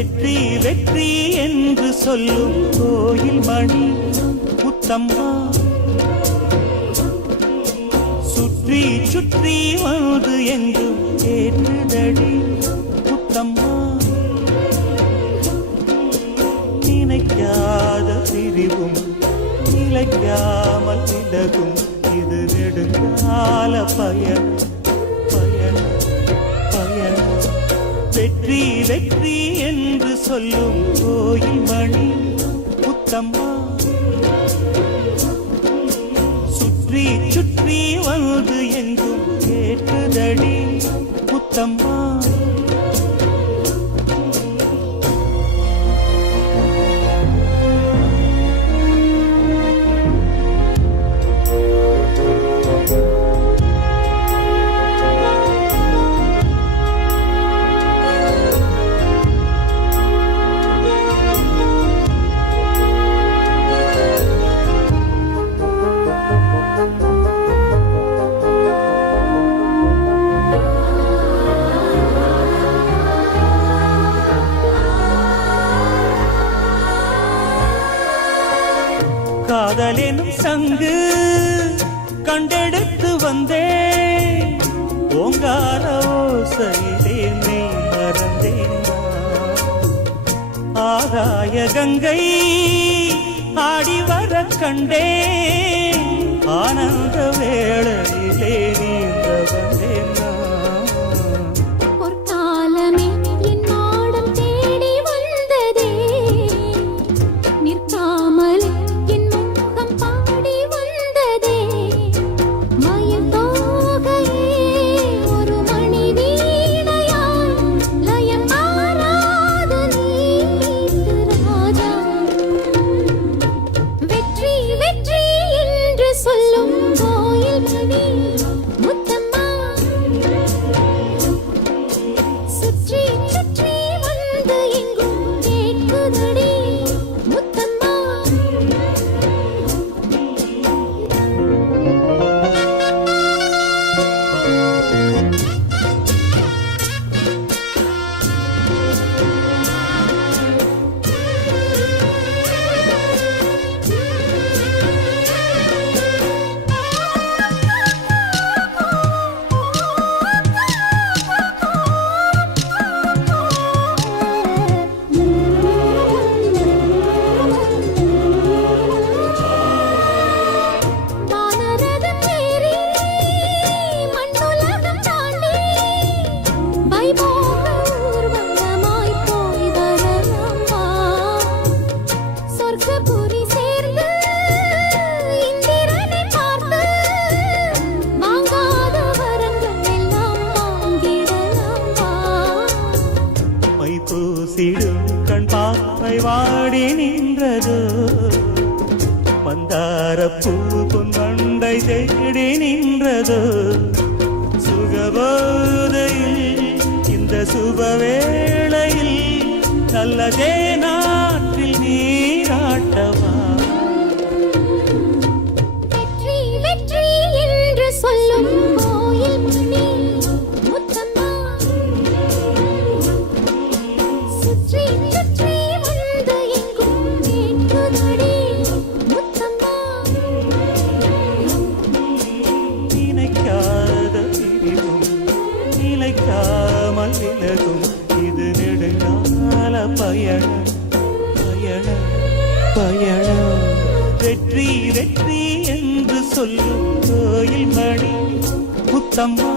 வெற்றி வெற்றி என்று சொல்லும் கோயில் மணி முத்தம்மா, சுற்றி சுற்றி வந்து எங்கும் கேட்டுதடி முத்தம்மா. நினைக்காத பிரிவும் நிலைக்காமல் விலகும் இது நெடுங்கால பயணம் பயணம் பயணம். வெற்றி வெற்றி என்று சொல்லும் கோயில் மணி முத்தம்மா, சுற்றி சுற்றி வந்து எங்கும் கேட்டுதடி முத்தம்மா. காதலினும் சங்கு கண்டெடுத்து வந்தேன், ஓங்கார ஓசையிலே நீ மறந்தேன். ஆகாய கங்கை ஆடி வர கண்டேன், ஆனந்த வேளையிலே நீந்த வந்தேன். கண் பார்வை வாடி நின்றது, மந்தார பூ பொன்வண்டை தேடி நின்றது. சுகபோதையில் இந்த சுபவேளையில் நல்லதே நாட்டில் நீராட்டவா. வெற்றி வெற்றி என்று சொல்லும் கோயில் மணி முத்தம்மா, சுற்றி சுற்றி வந்து எங்கும் கேட்குதடி முத்தம்மா. நினைக்காத பிரிவும் நிலைக்காமல் விலகும் இது நெடுங்கால பயணம் பயணம் பயணம். வெற்றி வெற்றி என்று சொல்லும் கோயில் மணி முத்தம்மா.